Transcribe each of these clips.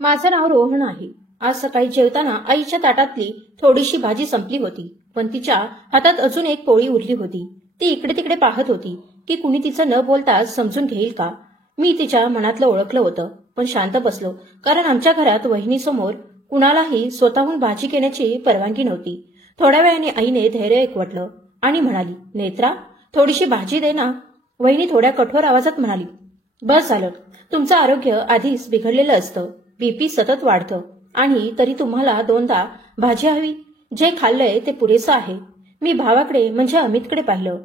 माझं नाव रोहन आहे. आज सकाळी जेवताना आईच्या ताटातली थोडीशी भाजी संपली होती, पण तिच्या हातात अजून एक पोळी उरली होती. ती इकडे तिकडे पाहत होती की कुणी तिचं न बोलता समजून घेईल का. मी तिच्या मनातलं ओळखलं होतं, पण शांत बसलो, कारण आमच्या घरात वहिनीसमोर कुणालाही स्वतःहून भाजी घेण्याची परवानगी नव्हती. थोड्या वेळाने आईने धैर्य एकवटलं आणि म्हणाली, नेत्रा, थोडीशी भाजी दे ना. वहिनी थोड्या कठोर आवाजात म्हणाली, बस झालं. तुमचं आरोग्य आधीच बिघडलेलं असतं. बीपी सतत वाढतं आणि तरी तुम्हाला दोनदा भाजी हवी. जे खाल्लंय ते पुरेसं आहे. मी भावाकडे म्हणजे अमितकडे पाहिलं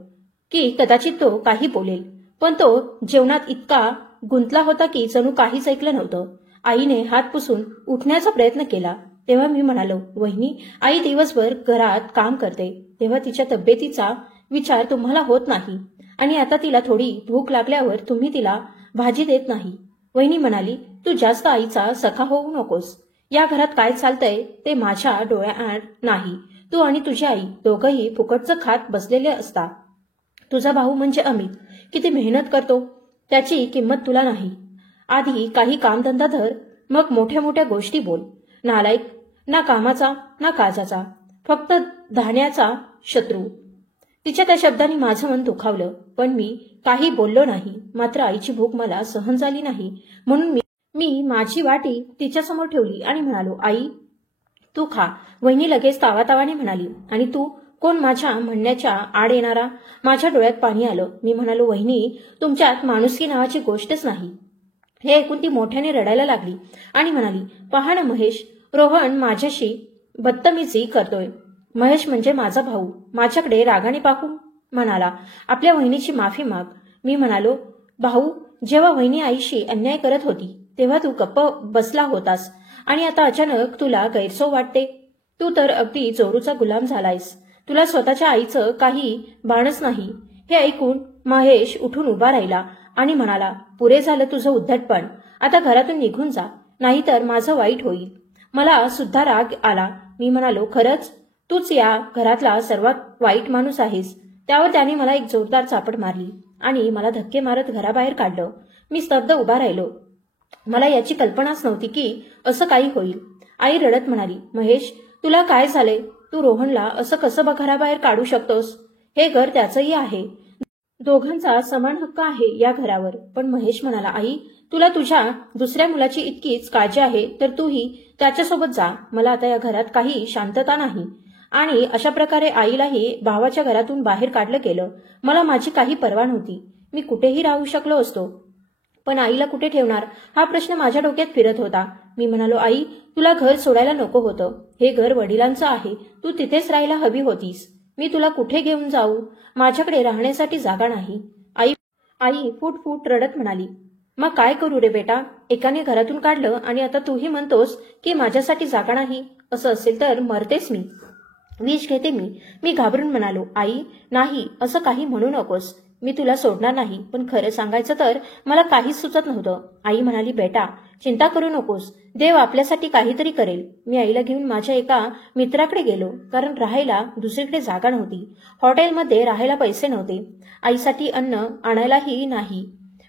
की कदाचित तो काही बोलेल, पण तो जेवणात इतका गुंतला होता की जणू काहीच ऐकलं नव्हतं. आईने हात पुसून उठण्याचा प्रयत्न केला तेव्हा मी म्हणालो, वहिनी, आई दिवसभर घरात काम करते तेव्हा तिच्या तब्येतीचा विचार तुम्हाला होत नाही आणि आता तिला थोडी भूक लागल्यावर तुम्ही तिला भाजी देत नाही. वहिनी म्हणाली, तू जास्त आईचा सखा होऊ नकोस. या घरात काय चालतंय ते माझ्या डोळ्याआड नाही. तू आणि तुझी आई दोघंही फुकटचं खात बसलेले असता. तुझा भाऊ म्हणजे अमित किती मेहनत करतो त्याची किंमत तुला नाही. आधी काही कामधंदा धर, मग मोठ्या मोठ्या गोष्टी बोल. नालायक, ना कामाचा ना काजाचा, फक्त धान्याचा शत्रू. तिच्या त्या शब्दांनी माझं मन दुखावलं, पण मी काही बोललो नाही. मात्र आईची भूक मला सहन झाली नाही, म्हणून मी माझी वाटी तिच्यासमोर ठेवली आणि म्हणालो, आई, तू खा. वहिनी लगेच तावातावाने म्हणाली, आणि तू कोण माझ्या म्हणण्याच्या आड येणारा. माझ्या डोळ्यात पाणी आलं. मी म्हणालो, वहिनी, तुमच्यात माणुसकी नावाची गोष्टच नाही. हे ऐकून ती मोठ्याने रडायला लागली आणि म्हणाली, पहा ना महेश, रोहन माझ्याशी बदतमीजी करतोय. महेश म्हणजे माझा भाऊ माझ्याकडे रागाने पाहून म्हणाला, आपल्या वहिनीची माफी माग. मी म्हणालो, भाऊ, जेव्हा वहिनी आईशी अन्याय करत होती तेव्हा तू गप्प बसला होतास आणि आता अचानक तुला गैरसोय वाटते. तू तर अगदी जोरूचा गुलाम झालायस. तुला स्वतःच्या आईचं काही भानच नाही. हे ऐकून महेश उठून उभा राहिला आणि म्हणाला, पुरे झालं तुझं उद्धटपण. आता घरातून निघून जा, नाहीतर माझं वाईट होईल. मला सुद्धा राग आला. मी म्हणालो, खरंच तूच या घरातला सर्वात वाईट माणूस आहेस. त्यावर त्याने मला एक जोरदार चापट मारली आणि मला धक्के मारत घराबाहेर काढलं. मी स्तब्ध उभा राहिलो. मला याची कल्पनाच नव्हती की असं काही होईल. आई रडत म्हणाली, महेश, तुला काय झाले? तू रोहनला असं कसं घराबाहेर काढू शकतोस? हे घर त्याचंही आहे. दोघांचा समान हक्क आहे या घरावर. पण महेश म्हणाला, आई, तुला तुझ्या दुसऱ्या मुलाची इतकीच काळजी आहे तर तूही त्याच्यासोबत जा. मला आता या घरात काही शांतता नाही. आणि अशा प्रकारे आईलाही भावाच्या घरातून बाहेर काढलं गेलं. मला माझी काही पर्वा नव्हती. मी कुठेही राहू शकलो असतो, पण आईला कुठे ठेवणार हा प्रश्न माझ्या डोक्यात फिरत होता. मी म्हणालो, आई, तुला घर सोडायला नको होतं. हे घर वडिलांचं आहे. तू तिथेच राहायला हवी होतीस. मी तुला कुठे घेऊन जाऊ? माझ्याकडे राहण्यासाठी जागा नाही. आई फूट फूट रडत म्हणाली, मग काय करू रे बेटा? एकाने घरातून काढलं आणि आता तूही म्हणतोस की माझ्यासाठी जागा नाही. असं असेल तर मरतेस मी, विष घेते मी. मी घाबरून म्हणालो, आई, नाही, असं काही म्हणू नकोस. मी तुला सोडणार नाही. पण खरं सांगायचं तर मला काहीच सुचत नव्हतं. आई म्हणाली, बेटा, चिंता करू नकोस. देव आपल्यासाठी काहीतरी करेल. मी आईला घेऊन माझ्या एका मित्राकडे गेलो, कारण राहायला दुसरीकडे जागा नव्हती. हॉटेलमध्ये राहायला पैसे नव्हते. आईसाठी अन्न आणायलाही नाही.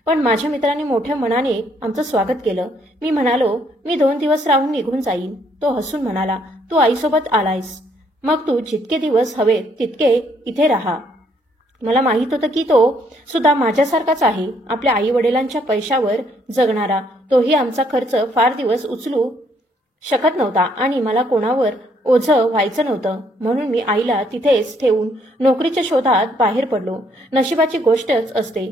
पण माझ्या मित्राने मोठ्या मनाने आमचं स्वागत केलं. मी म्हणालो, मी 2 दिवस राहून निघून जाईन. तो हसून म्हणाला, तू आईसोबत आलायस, मग तू जितके दिवस हवे तितके इथे राहा. मला माहित होतं की तो सुद्धा माझ्यासारखाच आहे, आपल्या आई वडिलांच्या पैशावर जगणारा. तोही आमचा खर्च फार दिवस उचलू शकत नव्हता आणि मला कोणावर ओझं व्हायचं नव्हतं. म्हणून मी आईला तिथेच ठेवून नोकरीच्या शोधात बाहेर पडलो. नशिबाची गोष्टच असते.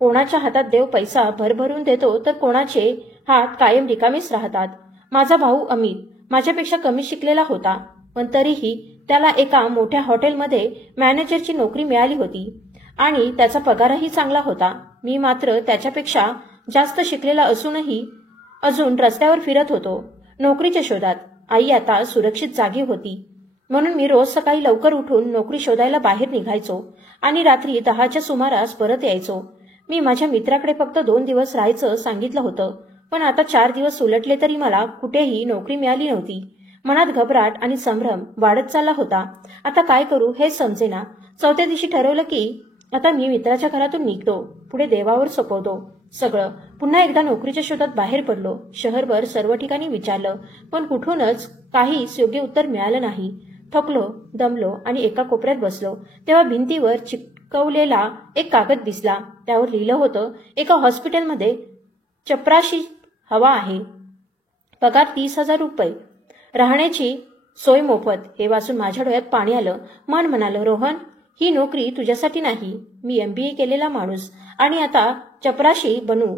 कोणाच्या हातात देव पैसा भरभरून देतो तर कोणाचे हात कायम रिकामीच राहतात. माझा भाऊ अमित माझ्यापेक्षा कमी शिकलेला होता, पण तरीही त्याला एका मोठ्या हॉटेलमध्ये मॅनेजरची नोकरी मिळाली होती आणि त्याचा पगारही चांगला होता. मी मात्र त्याच्यापेक्षा जास्त शिकलेला असूनही अजून रस्त्यावर फिरत होतो नोकरीच्या शोधात. आई आता सुरक्षित जागी होती, म्हणून मी रोज सकाळी लवकर उठून नोकरी शोधायला बाहेर निघायचो आणि रात्री 10च्या सुमारास परत यायचो. मी माझ्या मित्राकडे फक्त 2 दिवस राहायचं सांगितलं होतं, पण आता 4 दिवस उलटले तरी मला कुठेही नोकरी मिळाली नव्हती. मनात घबराट आणि संभ्रम वाढत चालला होता. आता काय करू हे समजेना. 4थ्या दिवशी ठरवलं की आता मी मित्राच्या घरातून निघतो. पुढे देवावर सोपवतो सगळं. पुन्हा एकदा नोकरीच्या शोधात बाहेर पडलो. शहरभर सर्व ठिकाणी विचारलं, पण कुठूनच काहीच योग्य उत्तर मिळालं नाही. थकलो, दमलो आणि एका कोपऱ्यात बसलो तेव्हा भिंतीवर चिकटवलेला एक कागद दिसला. त्यावर लिहिलं होतं, एका हॉस्पिटलमध्ये चपराशी हवा आहे. पगार 30,000 रुपये. राहण्याची सोय मोफत. हे वाचून माझ्या डोळ्यात पाणी आलं. मन म्हणालं, रोहन, ही नोकरी तुझ्यासाठी नाही. मी MBA केलेला माणूस आणि आता चपराशी बनू.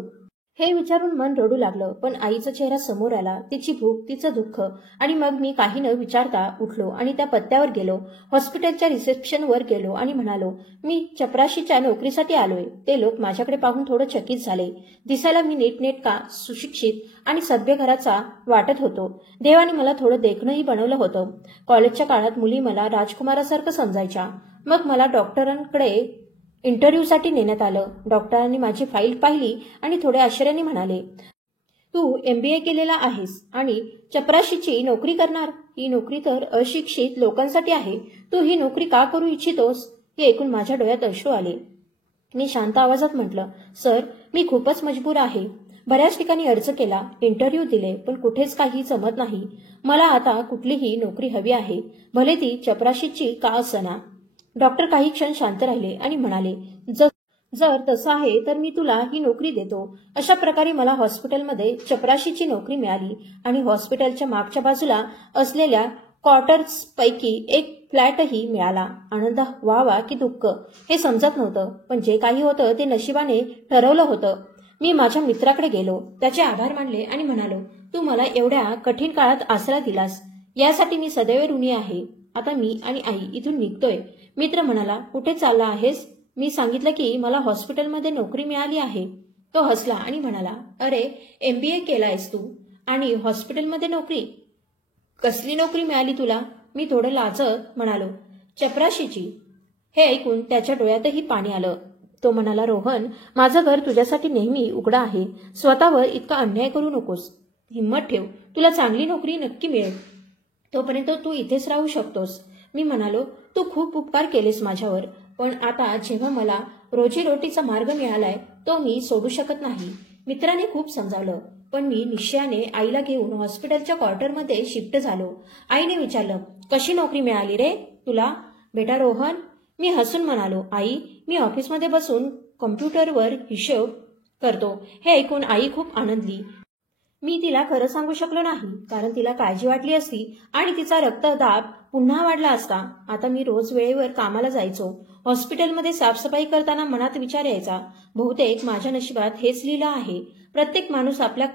हे विचारून मन रडू लागलं. पण आईचा चेहरा समोर आला, तिची भूक, तिचं दुःख. आणि मग मी काही न विचारता उठलो आणि त्या पत्त्यावर गेलो. हॉस्पिटलच्या रिसेप्शनवर गेलो आणि म्हणालो, मी चपराशीच्या नोकरीसाठी आलोय. ते लोक माझ्याकडे पाहून थोडं चकित झाले. दिसायला मी नीटनेटका, सुशिक्षित आणि सभ्य घराचा वाटत होतो. देवाने मला थोडं देखणंही बनवलं होतं. कॉलेजच्या काळात मुली मला राजकुमारासारखं समजायच्या. मग मला डॉक्टरांकडे इंटरव्ह्यूसाठी नेण्यात आलं. डॉक्टरांनी माझी फाईल पाहिली आणि थोड्या आश्चर्याने म्हणाले, तू MBA केलेला आहेस आणि चपराशीची नोकरी करणार? ही नोकरी तर अशिक्षित लोकांसाठी आहे. तू ही नोकरी का करू इच्छितोस? हे ऐकून माझ्या डोळ्यात अश्रू आले. मी शांत आवाजात म्हटलं, सर, मी खूपच मजबूर आहे. बऱ्याच ठिकाणी अर्ज केला, इंटरव्ह्यू दिले, पण कुठेच काही जमत नाही. मला आता कुठलीही नोकरी हवी आहे, भले ती चपराशीची का असना. डॉक्टर काही क्षण शांत राहिले आणि म्हणाले, जर तसं आहे तर मी तुला ही नोकरी देतो. अशा प्रकारे मला हॉस्पिटलमध्ये चपराशीची नोकरी मिळाली आणि हॉस्पिटलच्या मागच्या बाजूला असलेल्या क्वार्टर्सपैकी एक फ्लॅटही मिळाला. आनंद व्हावा की दुःख हे समजत नव्हतं, पण जे काही होतं ते नशिबाने ठरवलं होतं. मी माझ्या मित्राकडे गेलो, त्याचे आभार मानले आणि म्हणालो, तू मला एवढ्या कठीण काळात आसरा दिलास, यासाठी मी सदैव ऋणी आहे. आता मी आणि आई इथून निघतोय. मित्र म्हणाला, कुठे चालला आहेस? मी सांगितलं की मला हॉस्पिटलमध्ये नोकरी मिळाली आहे. तो हसला आणि म्हणाला, अरे, MBA केलायस तू आणि हॉस्पिटलमध्ये नोकरी? कसली नोकरी मिळाली तुला? मी थोडं लाजत म्हणालो, चपराशीची. हे ऐकून त्याच्या डोळ्यातही पाणी आलं. तो म्हणाला, रोहन, माझं घर तुझ्यासाठी नेहमी उघडं आहे. स्वतःवर इतका अन्याय करू नकोस. हिम्मत ठेव, तुला चांगली नोकरी नक्की मिळेल. तोपर्यंत तू इथेच राहू शकतोस. मी म्हणालो, तू खूप उपकार केलेस माझ्यावर, पण आता जेव्हा मला रोजीरोटीचा मार्ग मिळालाय तो मी सोडू शकत नाही. मित्राने खूप समजावलं, पण मी निश्चयाने आईला घेऊन हॉस्पिटलच्या क्वार्टरमध्ये शिफ्ट झालो. आईने विचारलं, कशी नोकरी मिळाली रे तुला बेटा रोहन? मी हसून म्हणालो, आई, मी ऑफिसमध्ये बसून कॉम्प्युटरवर हिशोब करतो. हे ऐकून आई खूप आनंदली. मी तिला खरं सांगू शकलो नाही, कारण तिला काळजी वाटली असती आणि तिचा रक्तदाब पुन्हा वाढला असता. आता मी रोज वेळेवर कामाला जायचो. हॉस्पिटलमध्ये साफसफाई करताना मनात विचार यायचा, बहुतेक माझ्या नशिबात हेच लिहिलं आहे. प्रत्येक माणूस आपल्या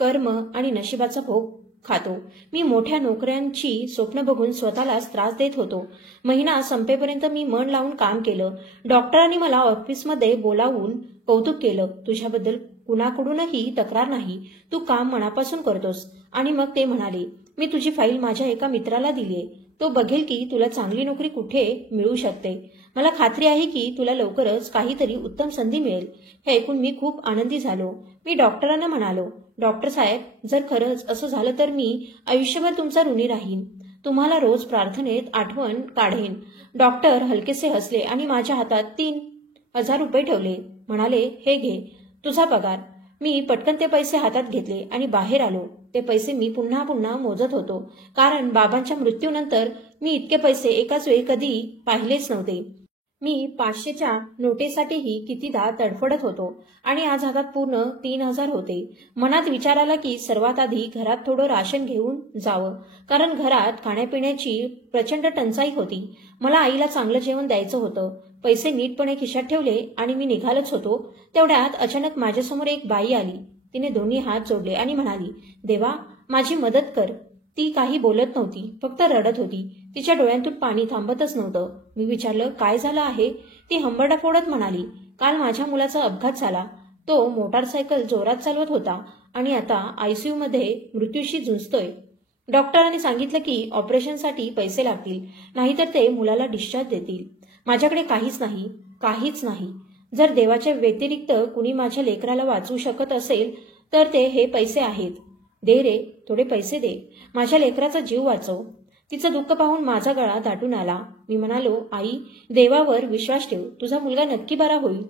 कर्म आणि नशिबाचा भोग खातो. मी मोठ्या नोकऱ्यांची स्वप्न बघून स्वतःलाच त्रास देत होतो. महिना संपेपर्यंत मी मन लावून काम केलं. डॉक्टरांनी मला ऑफिसमध्ये बोलावून कौतुक केलं, तुझ्याबद्दल कुणाकडूनही तक्रार नाही, तू काम मनापासून करतोस. आणि मग ते म्हणाले, मी तुझी फाईल माझ्या एका मित्राला दिलीये, तो बघेल की तुला चांगली नोकरी कुठे मिळू शकते. मला खात्री आहे की तुला लवकरच काहीतरी उत्तम संधी मिळेल. हे ऐकून मी खूप आनंदी झालो. मी डॉक्टरांना म्हणालो, डॉक्टर साहेब, जर खरंच असं झालं तर मी आयुष्यभर तुमचा ऋणी राहीन. तुम्हाला रोज प्रार्थनेत आठवण काढेन. डॉक्टर हलकेसे हसले आणि माझ्या हातात 3,000 रुपये ठेवले. म्हणाले, हे घे तुझा पगार. मी पटकन ते पैसे हातात घेतले आणि बाहेर आलो. ते पैसे मी पुन्हा पुन्हा मोजत होतो, कारण बाबांच्या मृत्यूनंतर मी इतके पैसे एकाच वेळी कधी पाहिलेच नव्हते. मी 500च्या नोटेसाठीही कितीदा तडफडत होतो आणि आज हातात पूर्ण 3,000 होते. मनात विचार आला की सर्वात आधी घरात थोडं राशन घेऊन जावं, कारण घरात खाण्यापिण्याची प्रचंड टंचाई होती. मला आईला चांगलं जेवण द्यायचं होतं. पैसे नीटपणे खिशात ठेवले आणि मी निघालच होतो, तेवढ्यात अचानक माझ्यासमोर एक बाई आली. तिने दोन्ही हात जोडले आणि म्हणाली, देवा, माझी मदत कर. ती काही बोलत नव्हती, फक्त रडत होती. तिच्या डोळ्यांतून पाणी थांबतच नव्हतं. मी विचारलं, काय झालं आहे? ती हंबरडा फोडत म्हणाली, काल माझ्या मुलाचा अपघात झाला. तो मोटारसायकल जोरात चालवत होता आणि आता ICU मध्ये मृत्यूशी झुंजतोय. डॉक्टरांनी सांगितलं की ऑपरेशनसाठी पैसे लागतील, नाहीतर ते मुलाला डिस्चार्ज देतील. माझ्याकडे काहीच नाही, काहीच नाही. जर देवाच्या व्यतिरिक्त कुणी माझ्या लेकराला वाचवू शकत असेल तर ते हे पैसे आहेत. दे रे, थोडे पैसे दे. माझ्या लेकराचा जीव वाचव. तिचं दुःख पाहून माझा गळा दाटून आला. मी म्हणालो, आई, देवावर विश्वास ठेव. तुझा मुलगा नक्की बरा होईल.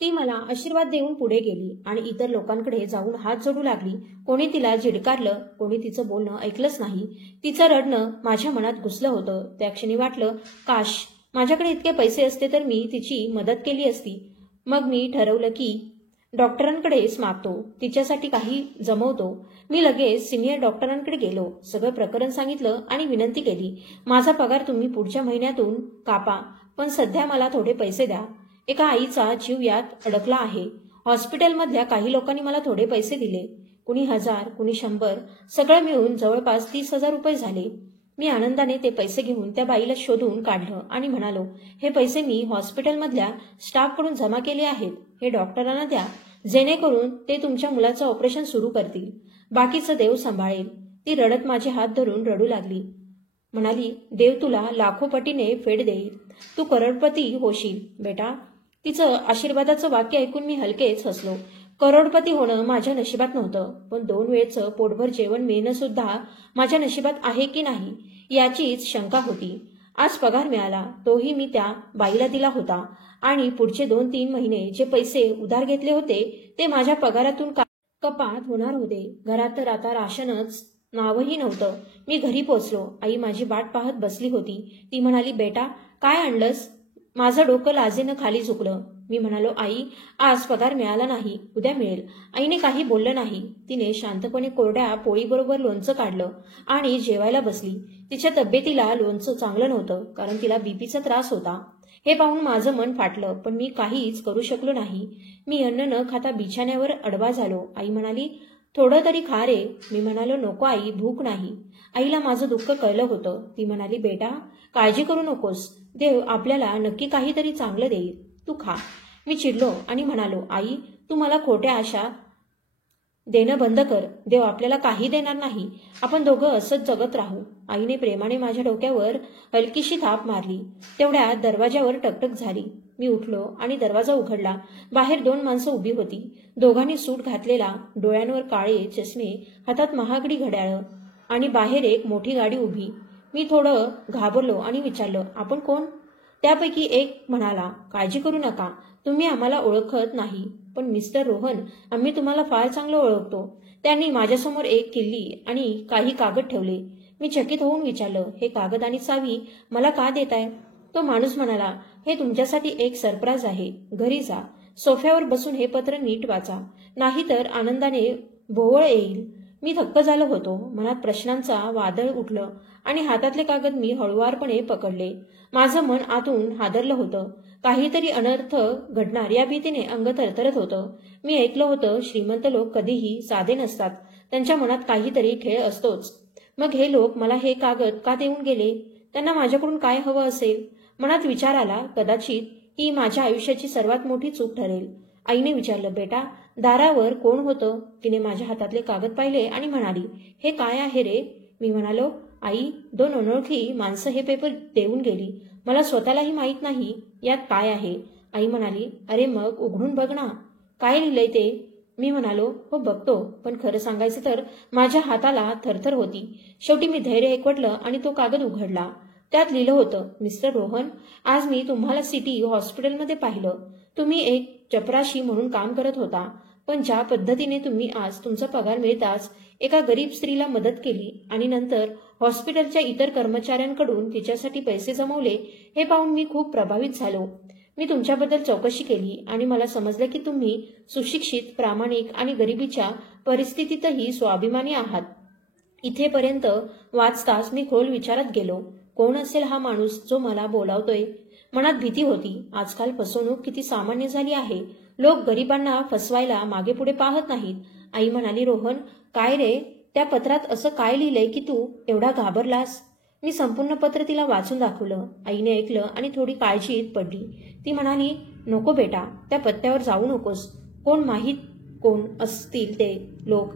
ती मला आशीर्वाद देऊन पुढे गेली आणि इतर लोकांकडे जाऊन हात जोडू लागली. कोणी तिला झिडकारलं, कोणी तिचं बोलणं ऐकलंच नाही. तिचं रडणं माझ्या मनात घुसलं होतं. त्या क्षणी वाटलं, काश माझ्याकडे इतके पैसे असते तर मी तिची मदत केली असती. मग मी ठरवलं की डॉक्टरांकडेच मागतो, तिच्यासाठी काही जमवतो. मी लगेच सिनियर डॉक्टरांकडे गेलो. सगळं प्रकरण सांगितलं आणि विनंती केली, माझा पगार तुम्ही पुढच्या महिन्यातून कापा, पण सध्या मला थोडे पैसे द्या. एका आईचा जीव यात अडकला आहे. हॉस्पिटलमधल्या काही लोकांनी मला थोडे पैसे दिले. कुणी 1000, कुणी 100, सगळं मिळून जवळपास 30,000 रुपये झाले. मी आनंदाने ते पैसे घेऊन त्या बाईला शोधून काढलं आणि म्हणालो, हे पैसे मी हॉस्पिटलमधल्या स्टाफकडून जमा केले आहेत. हे डॉक्टरांना द्या, जेणेकरून ते तुमच्या मुलाचं ऑपरेशन सुरू करतील. बाकीचं देव सांभाळेल. ती रडत माझे हात धरून रडू लागली. म्हणाली, देव तुला लाखो पटीने फेड देईल. तू करोडपती होशील बेटा. तिचं आशीर्वादाचं वाक्य ऐकून मी हलकेच हसलो. करोडपती होणं माझ्या नशिबात नव्हतं, पण 2 वेळचं पोटभर जेवण मिळणं सुद्धा माझ्या नशिबात आहे की नाही याचीच शंका होती. आज पगार मिळाला, तोही मी त्या बाईला दिला होता आणि पुढचे 2-3 महिने जे पैसे उधार घेतले होते ते माझ्या पगारातून कपात होणार होते. घरात तर आता राशनच नावही नव्हतं. मी घरी पोचलो. आई माझी वाट पाहत बसली होती. ती म्हणाली, बेटा काय आणलंस? माझं डोकं लाजेनं खाली झुकलं. मी म्हणालो, आई आज पगार मिळाला नाही, उद्या मिळेल. आईने काही बोललं नाही. तिने शांतपणे कोरड्या पोळीबरोबर लोणचं काढलं आणि जेवायला बसली. तिच्या तब्येतीला लोणचं चांगलं नव्हतं, कारण तिला बीपीचा त्रास होता. हे पाहून माझं मन फाटलं, पण मी काहीच करू शकलो नाही. मी अन्न न खाता बिछाण्यावर अडवा झालो. आई म्हणाली, थोडं तरी खा रे. मी म्हणालो, नको आई, भूक नाही. आईला माझं दुःख कळलं होतं. ती म्हणाली, बेटा काळजी करू नकोस, देव आपल्याला नक्की काहीतरी चांगलं देईल, तू खा. मी चिडलो आणि म्हणालो, आई तू मला खोट्या आशा देणं बंद कर. देव आपल्याला काही देणार नाही. आपण दोघं असंच जगत राहू. आईने प्रेमाने माझ्या डोक्यावर हलकीशी थाप मारली. तेवढ्यात दरवाजावर टकटक झाली. मी उठलो आणि दरवाजा उघडला. बाहेर 2 माणसं उभी होती. दोघांनी सूट घातलेला, डोळ्यांवर काळे चष्मे, हातात महागडी घड्याळं आणि बाहेर एक मोठी गाडी उभी. मी थोडं घाबरलो आणि विचारलं, आपण कोण? त्यापैकी एक म्हणाला, काळजी करू नका, तुम्ही आम्हाला ओळखत नाही, पण मिस्टर रोहन आम्ही तुम्हाला फार चांगलं ओळखतो. त्यांनी माझ्यासमोर एक किल्ली आणि काही कागद ठेवले. मी चकित होऊन विचारलं, हे कागद आणि चावी मला का देताय? तो माणूस म्हणाला, हे तुमच्यासाठी एक सरप्राईज आहे. घरी जा, सोफ्यावर बसून हे पत्र नीट वाचा, नाहीतर आनंदाने भोवळ येईल. मी थक्क झालो होतो. मनात प्रश्नांचा वादळ उठलं आणि हातातले कागद मी हळुवारपणे पकडले. माझं मन आतून हादरलं होतं. काहीतरी अनर्थ घडणार या भीतीने अंग थरथरत होतं. मी ऐकलं होतं, श्रीमंत लोक कधीही साधे नसतात, त्यांच्या मनात काहीतरी खेळ असतोच. मग हे लोक मला हे कागद का देऊन गेले? त्यांना माझ्याकडून काय हवं असेल? मनात विचार आला, कदाचित ही माझ्या आयुष्याची सर्वात मोठी चूक ठरेल. आईने विचारलं, बेटा दारावर कोण होतं? तिने माझ्या हातातले कागद पाहिले आणि म्हणाली, हे काय आहे रे? मी म्हणालो, आई 2 अनोळखी माणसं हे पेपर देऊन गेली. मला स्वतःलाही माहीत नाही यात काय आहे. आई म्हणाली, अरे मग उघडून बघ ना, काय लिहिलंय ते? मी म्हणालो, हो बघतो, पण खरं सांगायचं तर माझ्या हाताला थरथर होती. शेवटी मी धैर्य एकवटलं आणि तो कागद उघडला. त्यात लिहिलं होतं, मिस्टर रोहन, आज मी तुम्हाला सिटी हॉस्पिटलमध्ये पाहिलं. तुम्ही एक चपराशी म्हणून काम करत होता, पण ज्या पद्धतीने तुम्ही आज तुमचा पगार मिळताच एका गरीब स्त्रीला मदत केली आणि नंतर हॉस्पिटलच्या इतर कर्मचाऱ्यांकडून तिच्यासाठी पैसे जमवले, हे पाहून मी खूप प्रभावित झालो. मी तुमच्याबद्दल चौकशी केली आणि मला समजलं की तुम्ही सुशिक्षित, प्रामाणिक आणि गरिबीच्या परिस्थितीतही स्वाभिमानी आहात. इथेपर्यंत वाचताच मी खोल विचारात गेलो. कोण असेल हा माणूस जो मला बोलावतोय? मनात भीती होती. आजकाल फसवणूक किती सामान्य झाली आहे. लोक गरिबांना फसवायला मागे पुढे पाहत नाहीत. आई म्हणाली, रोहन काय रे, त्या पत्रात असं काय लिहिलंय की तू एवढा घाबरलास? मी संपूर्ण पत्र तिला वाचून दाखवलं. आईने ऐकलं आणि थोडी काळजीत पडली. ती म्हणाली, नको बेटा, त्या पत्त्यावर जाऊ नकोस. कोण माहीत कोण असतील ते लोक.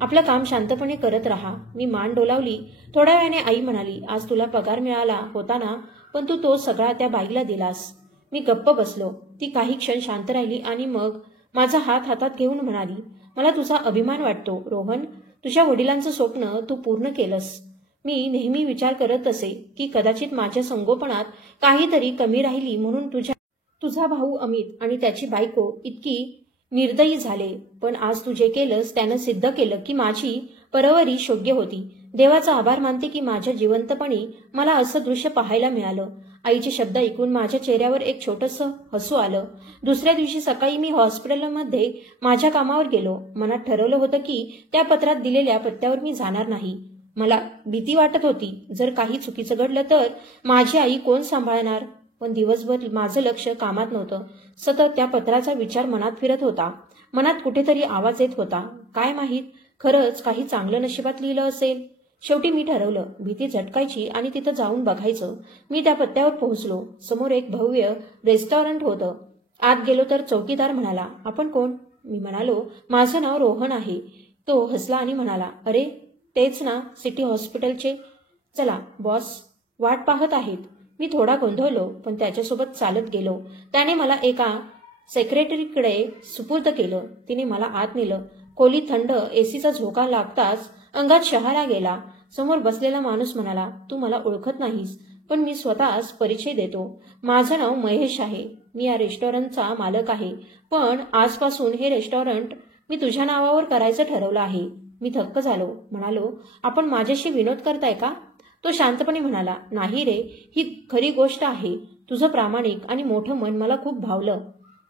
आपलं काम शांतपणे करत राहा. मी मान डोलावली. थोड्या वेळाने आई म्हणाली, आज तुला पगार मिळाला होता ना, पण तू तो सगळा त्या बाईला दिलास. मी गप्प बसलो. ती काही क्षण शांत राहिली आणि मग माझा हात हातात घेऊन म्हणाली, मला तुझा अभिमान वाटतो रोहन. तुझ्या वडिलांचं स्वप्न तू पूर्ण केलंस. मी नेहमी विचार करत असे की कदाचित माझ्या संगोपनात काहीतरी कमी राहिली म्हणून तुझ्या तुझा भाऊ अमित आणि त्याची बायको इतकी निर्दयी झाले, पण आज तू जे केलंस त्यानं सिद्ध केलं की माझी परवरिश योग्य होती. देवाचा आभार मानते की माझ्या जिवंतपणी मला असं दृश्य पाहायला मिळालं. आईचे शब्द ऐकून माझ्या चेहऱ्यावर एक छोटंसं हसू आलं. दुसऱ्या दिवशी सकाळी मी हॉस्पिटलमध्ये माझ्या कामावर गेलो. मनात ठरवलं होतं की त्या पत्रात दिलेल्या पत्त्यावर मी जाणार नाही. मला भीती वाटत होती, जर काही चुकीचं घडलं तर माझी आई कोण सांभाळणार. पण दिवसभर माझं लक्ष कामात नव्हतं. सतत त्या पत्राचा विचार मनात फिरत होता. मनात कुठेतरी आवाज येत होता, काय माहीत खरंच काही चांगलं नशिबात लिहिलं असेल. शेवटी मी ठरवलं, भीती झटकायची आणि तिथं जाऊन बघायचं. मी त्या पत्त्यावर पोहोचलो. समोर एक भव्य रेस्टॉरंट होतं. आत गेलो तर चौकीदार म्हणाला, आपण कोण? मी म्हणालो, माझं नाव रोहन आहे. तो हसला आणि म्हणाला, अरे तेच ना, सिटी हॉस्पिटलचे. चला बॉस वाट पाहत आहेत. मी थोडा गोंधळलो, पण त्याच्यासोबत चालत गेलो. त्याने मला एका सेक्रेटरीकडे सुपूर्द केलं. तिने मला आत नेलं. खोलीत थंड एसीचा झोका लागताच अंगात शहारा गेला. समोर बसलेला माणूस म्हणाला, तू मला ओळखत नाहीस, पण मी स्वतःच परिचय देतो. माझं नाव महेश आहे. मी या रेस्टॉरंटचा मालक आहे. पण आजपासून हे रेस्टॉरंट मी तुझ्या नावावर करायचं ठरवलं आहे. मी थक्क झालो. म्हणालो, आपण माझ्याशी विनोद करताय का? तो शांतपणे म्हणाला, नाही रे, ही खरी गोष्ट आहे. तुझं प्रामाणिक आणि मोठं मन मला खूप भावलं,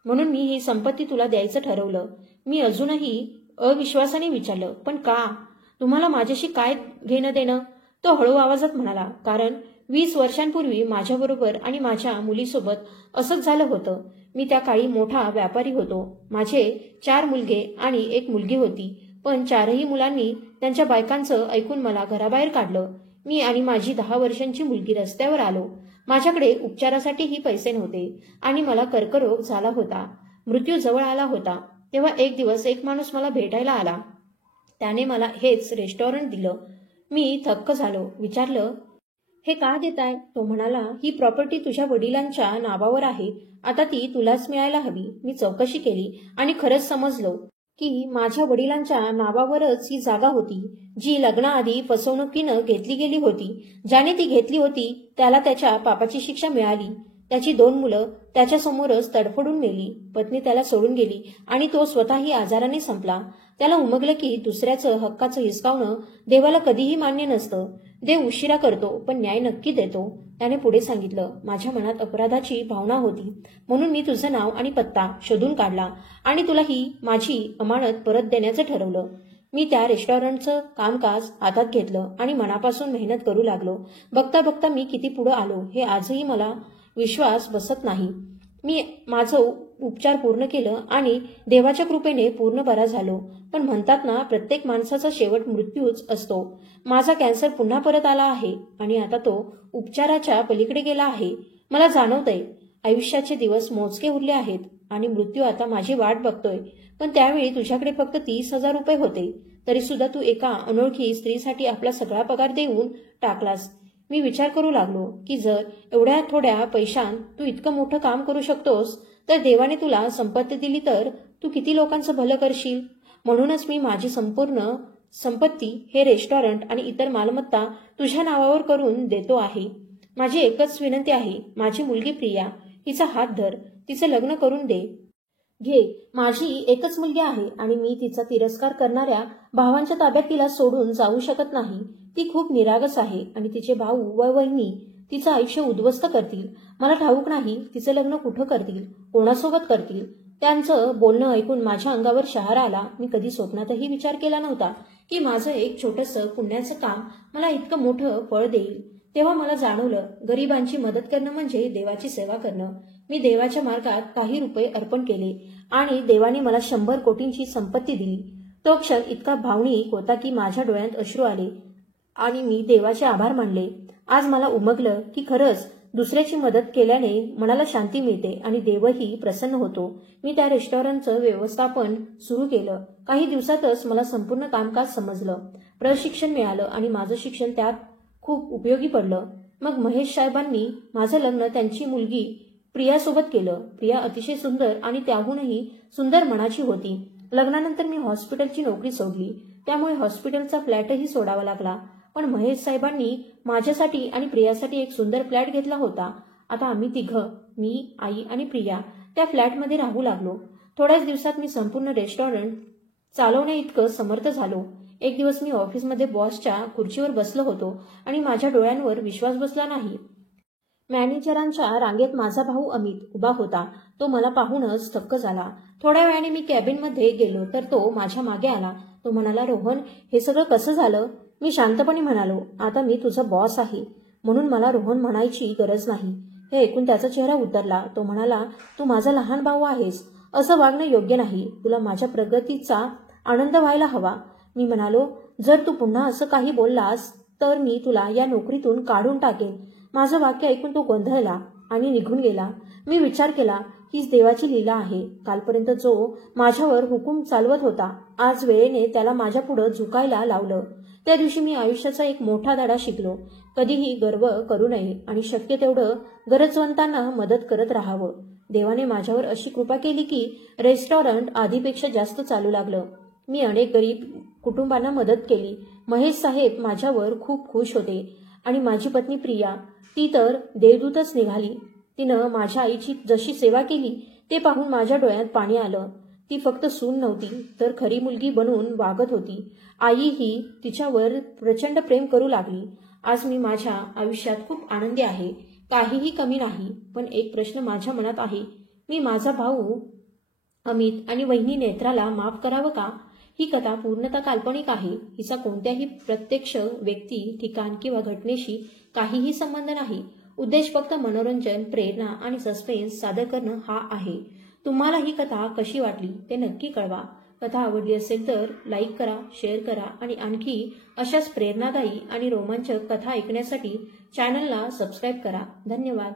म्हणून मी ही संपत्ती तुला द्यायचं ठरवलं. मी अजूनही अविश्वासाने विचारलं, पण का? तुम्हाला माझ्याशी काय घेणं देणं? तो हळू आवाजात म्हणाला, कारण 20 वर्षांपूर्वी माझ्याबरोबर आणि माझ्या मुलीसोबत असंच झालं होतं. मी त्या काळी मोठा व्यापारी होतो. माझे 4 मुलगे आणि 1 मुलगी होती. पण 4ही मुलांनी त्यांच्या बायकांचं ऐकून मला घराबाहेर काढलं. मी आणि माझी 10 वर्षांची मुलगी रस्त्यावर आलो. माझ्याकडे उपचारासाठीही पैसे नव्हते आणि मला कर्करोग झाला होता. मृत्यू जवळ आला होता. तेव्हा एक दिवस एक माणूस मला भेटायला आला. त्याने मला हेच रेस्टॉरंट दिलं. मी थक्क झालो. विचारलं, हे का देताय? तो म्हणाला, ही प्रॉपर्टी तुझ्या वडिलांच्या नावावर आहे. आता ती तुलाच मिळायला हवी. मी चौकशी केली आणि खरंच समजलो की माझ्या वडिलांच्या नावावरच ही जागा होती, जी लग्नाआधी फसवणुकीनं घेतली गेली होती. ज्याने ती घेतली होती त्याला त्याच्या पापाची शिक्षा मिळाली. त्याची 2 मुलं त्याच्यासमोरच तडफडून मेली. पत्नी त्याला सोडून गेली आणि तो स्वतःही आजाराने संपला. त्याला उमगलं की दुसऱ्याचं हक्काचं हिसकावणं देवाला कधीही मान्य नसतं. देव उशिरा करतो, पण न्याय नक्की देतो. त्याने पुढे सांगितलं, माझ्या मनात अपराधाची भावना होती, म्हणून मी तुझं नाव आणि पत्ता शोधून काढला आणि तुला ही माझी अमानत परत देण्याचं ठरवलं. मी त्या रेस्टॉरंटचं कामकाज हातात घेतलं आणि मनापासून मेहनत करू लागलो. बघता बघता मी किती पुढे आलो हे आजही मला विश्वास बसत नाही. मी माझं उपचार पूर्ण केलं आणि देवाच्या कृपेने पूर्ण बरा झालो. पण म्हणतात ना, प्रत्येक माणसाचा शेवट मृत्यूच असतो. माझा कॅन्सर पुन्हा परत आला आहे आणि आता तो उपचाराच्या पलीकडे गेला आहे. मला जाणवतंय आयुष्याचे दिवस मोजके उरले आहेत आणि मृत्यू आता माझी वाट बघतोय. पण त्यावेळी तुझ्याकडे फक्त 30,000 रुपये होते. तरी सुद्धा तू एका अनोळखी स्त्रीसाठी आपला सगळा पगार देऊन टाकलास. मी विचार करू लागलो की जर एवढ्या थोड्या पैशांत तू इतकं मोठं काम करू शकतोस, तर देवाने तुला संपत्ती दिली तर तू किती लोकांचं भलं करशील. म्हणूनच मी माझी संपूर्ण संपत्ती, हे रेस्टॉरंट आणि इतर मालमत्ता तुझ्या नावावर करून देतो आहे. माझी एकच विनंती आहे, माझी मुलगी प्रिया, हिचा हात धर, तिचं लग्न करून दे. घे, माझी एकच मुलगी आहे आणि मी तिचा तिरस्कार करणाऱ्या भावांच्या ताब्यात तिला सोडून जाऊ शकत नाही. ती खूप निरागस आहे आणि तिचे भाऊ व वहिनी तिचं आयुष्य उद्ध्वस्त करतील. मला ठाऊक नाही तिचं लग्न कुठं करतील, कोणासोबत करतील. त्यांचं बोलणं ऐकून माझ्या अंगावर शहारा आला. मी कधी स्वप्नातही विचार केला नव्हता की माझं एक छोटंसं पुण्याचं काम मला इतकं मोठं फळ देईल. तेव्हा मला जाणवलं, गरिबांची मदत करणं म्हणजे देवाची सेवा करणं. मी देवाच्या मार्गात काही रुपये अर्पण केले आणि देवाने मला 100 कोटींची संपत्ती दिली. तो क्षण इतका भावनिक होता की माझ्या डोळ्यात अश्रू आले आणि मी देवाचे आभार मानले. आज मला उमगलं की खरंच दुसऱ्याची मदत केल्याने मनाला शांती मिळते आणि देवही प्रसन्न होतो. मी त्या रेस्टॉरंटचं व्यवस्थापन सुरू केलं. काही दिवसातच मला संपूर्ण कामकाज समजलं, प्रशिक्षण मिळालं आणि माझं शिक्षण त्यात खूप उपयोगी पडलं. मग महेश साहेबांनी माझं लग्न त्यांची मुलगी प्रियासोबत केलं. प्रिया अतिशय सुंदर आणि त्याहूनही सुंदर मनाची होती. लग्नानंतर मी हॉस्पिटलची नोकरी सोडली, त्यामुळे हॉस्पिटलचा फ्लॅटही सोडावा लागला. पण महेश साहेबांनी माझ्यासाठी आणि प्रियासाठी एक सुंदर फ्लॅट घेतला होता आता आम्ही तिघं, मी, आई आणि प्रिया त्या फ्लॅटमध्ये राहू लागलो. थोड्याच दिवसात मी संपूर्ण रेस्टॉरंट चालवण्या इतकं समर्थ झालो. एक दिवस मी ऑफिसमध्ये बॉसच्या खुर्चीवर बसलो होतो आणि माझ्या डोळ्यांवर विश्वास बसला नाही. मॅनेजरांच्या रांगेत माझा भाऊ अमित उभा होता. तो मला पाहूनच थक्क झाला. थोड्या वेळाने मी कॅबिनमध्ये गेलो तर तो माझ्या मागे आला. तो म्हणाला, रोहन, हे सगळं कसं झालं? मी शांतपणे म्हणालो, आता मी तुझा बॉस आहे म्हणून मला रोहन म्हणायची गरज नाही. हे ऐकून त्याचा चेहरा उतरला. तो म्हणाला, तू माझा लहान भाऊ आहेस. असं वागणं योग्य नाही. तुला माझ्या प्रगतीचा आनंद व्हायला हवा. मी म्हणालो, जर तू पुन्हा असं काही बोललास तर मी तुला या नोकरीतून काढून टाकेन. माझं वाक्य ऐकून तो गोंधळला आणि निघून गेला. मी विचार केला, हीच देवाची लीला आहे. कालपर्यंत जो माझ्यावर हुकूम चालवत होता, आज वेळेने त्याला माझ्या पुढं झुकायला लावलं. त्या दिवशी मी आयुष्याचा एक मोठा धडा शिकलो. कधीही गर्व करू नये आणि शक्य तेवढं गरजवंतांना मदत करत राहावं. देवाने माझ्यावर अशी कृपा केली की रेस्टॉरंट आधीपेक्षा जास्त चालू लागलं. मी अनेक गरीब कुटुंबांना मदत केली. महेश साहेब माझ्यावर खूप खुश होते आणि माझी पत्नी प्रिया, ती तर देवदूतच निघाली. तिनं माझ्या आईची जशी सेवा केली ते पाहून माझ्या डोळ्यात पाणी आलं. ती फक्त सून नव्हती तर खरी मुलगी बनून वागत होती. आईही तिच्यावर प्रचंड प्रेम करू लागली. आज मी माझ्या आयुष्यात खूप आनंदी आहे. काहीही कमी नाही. पण एक प्रश्न माझ्या मनात आहे, मी माझा भाऊ अमित आणि वहिनी नेत्राला माफ करावं का? ही कथा पूर्णतः काल्पनिक आहे. हिचा कोणत्याही प्रत्यक्ष व्यक्ती, ठिकाण किंवा घटनेशी काहीही संबंध नाही. उद्देश फक्त मनोरंजन, प्रेरणा आणि सस्पेन्स सादर करणं हा आहे. तुम्हाला ही कथा कशी वाटली ते नक्की कळवा. कथा आवडली असेल तर लाईक करा, शेअर करा आणि आणखी अशाच प्रेरणादायी आणि रोमांचक कथा ऐकण्यासाठी चॅनलला सबस्क्राईब करा. धन्यवाद.